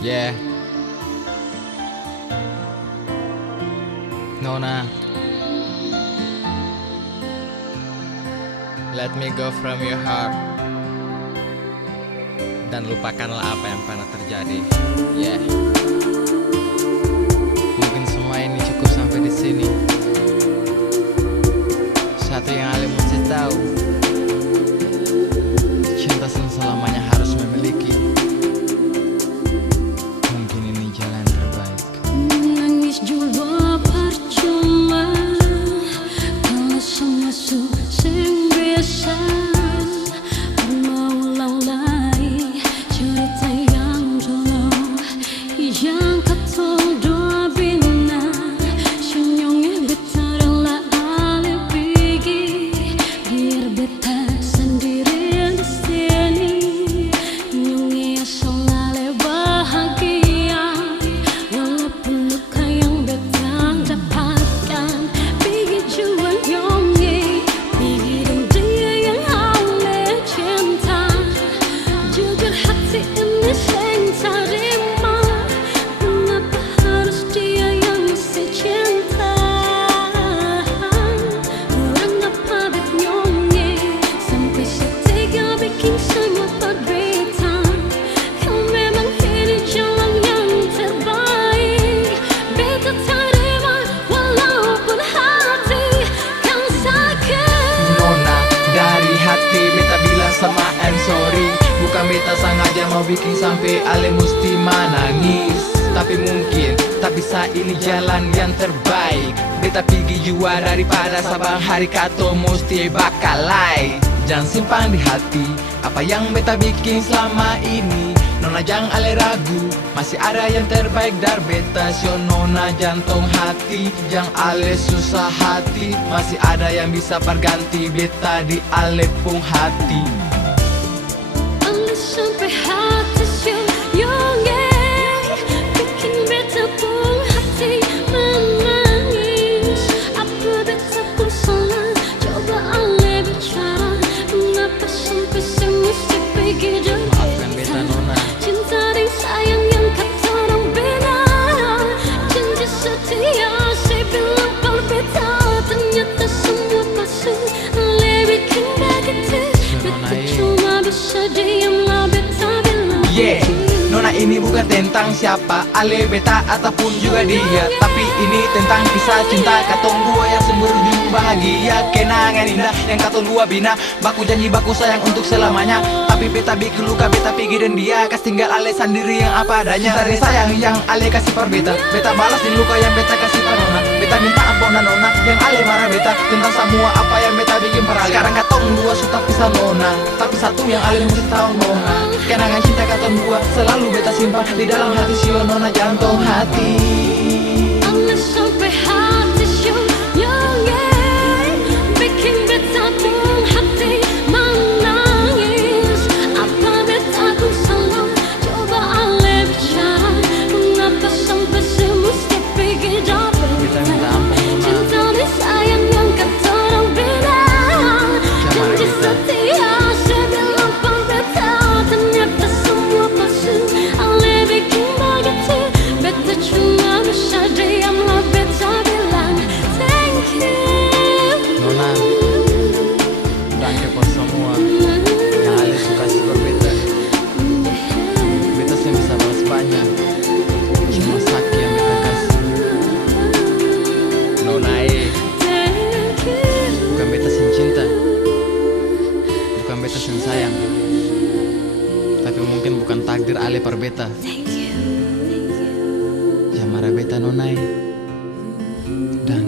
Yeah, Nona, let me go from your heart. Dan lupakanlah apa yang pernah terjadi. Yeah. Mungkin semua ini cukup sampai di sini. Satu yang Ale mesti tahu, cinta selamanya harus memiliki. Mungkin ini jalan terbaik. Menangis juga percuma kalau semua sing biasa berulang lagi cerita yang dulu yang kata dua bina senyumnya beta rela ale pergi biar beta sendirian di sini senyumnya selalu bahagia walaupun luka yang beta dapatkan pergi jual nyongi pergi dan dia yang ale cinta jujur hati ini sing terima kenapa harus dia yang mesti cinta orang apa bet nyongi sampai setega bikin semua berbeda kau memang ini jalan yang terbaik beta terima walaupun hati kau sakit. Nona, dari hati beta bilang sama I'm sorry. Bukan beta sengaja mau bikin sampai Ale mesti menangis. Tapi mungkin, tak bisa ini jalan yang terbaik. Beta pergi jua daripada sabang hari kato mesti bakalai. Jangan simpan di hati apa yang beta bikin selama ini. Nona jangan ale ragu, masih ada yang terbaik dari beta. Sio nona jantung hati, jangan ale susah hati. Masih ada yang bisa perganti beta di ale pung hati. Ale sampai hati sionyonge bikin beta pun hati menangis. Apa beta pun salah, coba ale bicara mengapa sampai saya mesti pergi dari Maafkan beta Nona. cinta dan sayang yang kata orang bina janji setia saya bilang pada beta ternyata semua palsu ale bikin begitu beta cuma bisa diamlah beta bilang Yeah, Nona ini bukan tentang siapa Ale, beta, ataupun juga dia. Tapi ini tentang kisah cinta katong dua yang berujung bahagia. Kenangan indah yang katong dua bina. Baku janji baku sayang untuk selamanya. Tapi beta bikin luka beta pergi dan dia kas tinggal Ale sendiri yang apa adanya. Dari sayang yang Ale kasih per beta, beta balas di luka yang beta kasih per Nona. Beta minta ampunan Nona yang Ale marah beta tentang semua apa yang beta bikin per Ale. Sekarang katong dua sudah pisah Nona, tapi satu yang Ale mesti tahu Nona. Kenangan cinta katong dua selalu beta simpan di dalam hati sio Nona jantung hati. ale sampai hati sionyonge bikin beta pun hati menangis. Apa beta pun salah, coba ale bicara mengapa sampai saya mesti pergi dari Beta minta ampun Nona. cinta dan sayang yang kata orang bina janji setia saya bilang pada beta ternyata semua palsu ale bikin begitu beta cuma bisa diamlah beta bilang thank you. Nona, thank you for semua yang Ale suka super beta. Beta sih bisa balas banyak, cuma sakit yang beta kasih. Nona Thank you. bukan beta sing cinta, bukan beta sing sayang. Tapi mungkin bukan takdir Ale per beta. Thank you. Jangan marah beta Nona. Dan